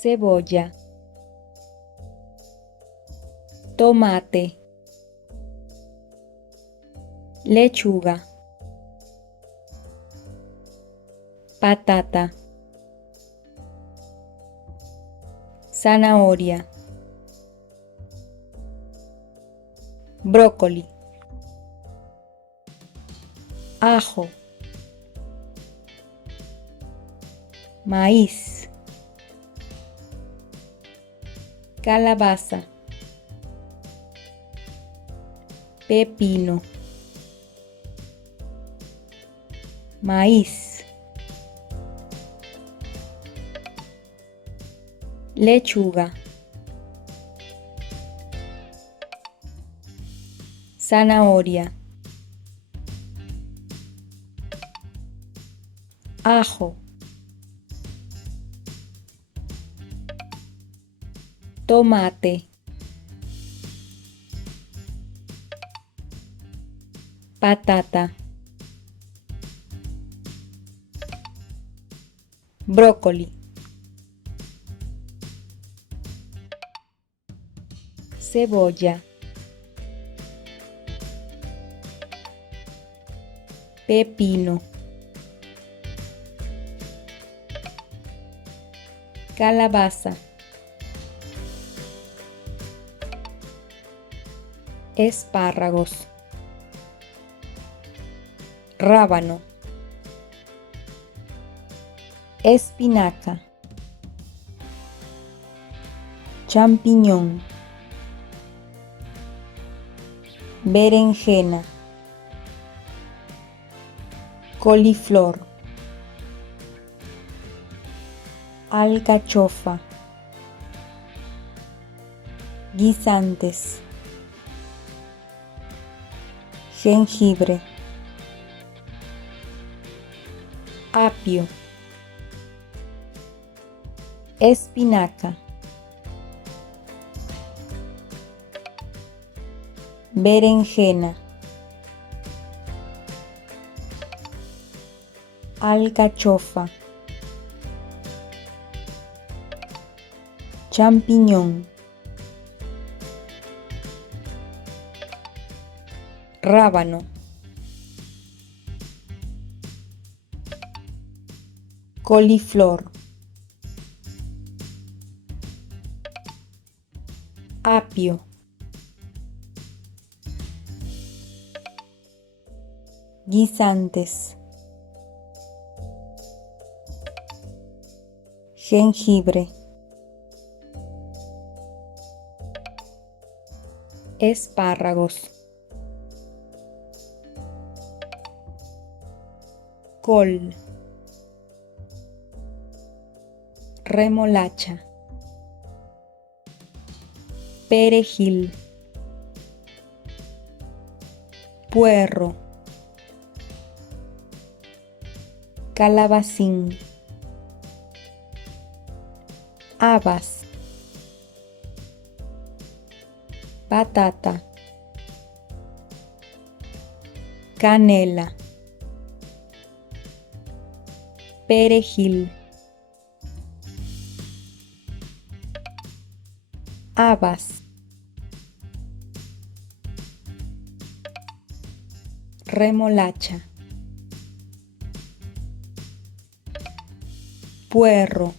cebolla, tomate, lechuga, patata, zanahoria, brócoli, ajo, maíz, calabaza, pepino, maíz, lechuga, zanahoria, ajo, tomate, patata, brócoli, cebolla, pepino, calabaza, espárragos, rábano, espinaca, champiñón, berenjena, coliflor, alcachofa, guisantes, jengibre, apio, espinaca, berenjena, alcachofa, champiñón, rábano, coliflor, apio, guisantes, jengibre, espárragos, col, remolacha, perejil, puerro, calabacín, habas, patata, canela, perejil, habas, remolacha, puerro,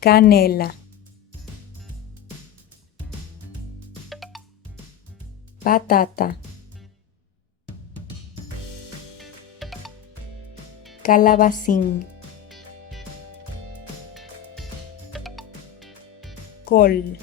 canela, patata, calabacín, col.